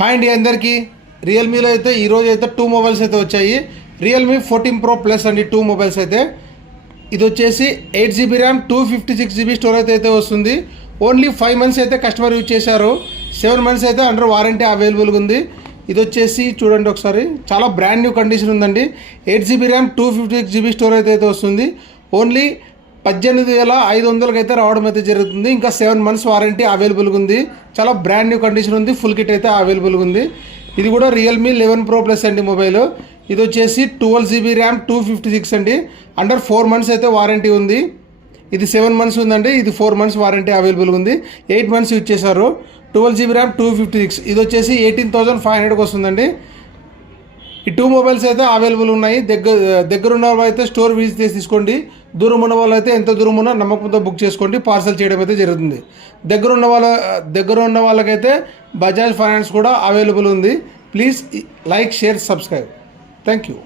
Hi అండి అందరికీ. రియల్మీలో అయితే ఈరోజు అయితే 2 మొబైల్స్ అయితే వచ్చాయి. రియల్మీ 14 Pro Plus అండి 2 మొబైల్స్ అయితే. ఇది వచ్చేసి 8GB ర్యామ్ 256GB స్టోరేజ్ అయితే వస్తుంది. ఓన్లీ 5 మంత్స్ అయితే కస్టమర్ యూజ్ చేశారు. 7 మంత్స్ అయితే అండర్ వారంటీ అవైలబుల్గా ఉంది. ఇది వచ్చేసి చూడండి ఒకసారి, చాలా బ్రాండ్ న్యూ కండిషన్ ఉందండి. 8GB ర్యామ్ 256GB స్టోరేజ్ అయితే వస్తుంది. ఓన్లీ 18,500కి అయితే రావడం అయితే జరుగుతుంది. ఇంకా 7 మంత్స్ వారంటీ అవైలబుల్గా ఉంది. చాలా బ్రాండ్ న్యూ కండిషన్ ఉంది. ఫుల్ కిట్ అయితే అవైలబుల్గా ఉంది. ఇది కూడా రియల్మీ 11 Pro Plus అండి మొబైల్. ఇది వచ్చేసి 12GB ర్యామ్ 256 అండి. అండర్ 4 మంత్స్ అయితే వారంటీ ఉంది. ఇది 7 మంత్స్ ఉందండి. ఇది 4 మంత్స్ వారంటీ అవైలబుల్గా ఉంది. 8 మంత్స్ యూజ్ చేశారు. 12GB RAM 256. ఇది వచ్చేసి 18,500కి వస్తుందండి. ఈ 2 మొబైల్స్ అయితే అవైలబుల్ ఉన్నాయి. దగ్గర ఉన్న వాళ్ళు అయితే స్టోర్ విజిట్ చేసి తీసుకోండి. దూరం ఉన్న వాళ్ళు అయితే ఎంత దూరం ఉన్నా నమ్మకంతో బుక్ చేసుకోండి. పార్సల్ చేయడం అయితే జరుగుతుంది. దగ్గర ఉన్న వాళ్ళకైతే బజాజ్ ఫైనాన్స్ కూడా అవైలబుల్ ఉంది. Please like, share, subscribe. Thank you.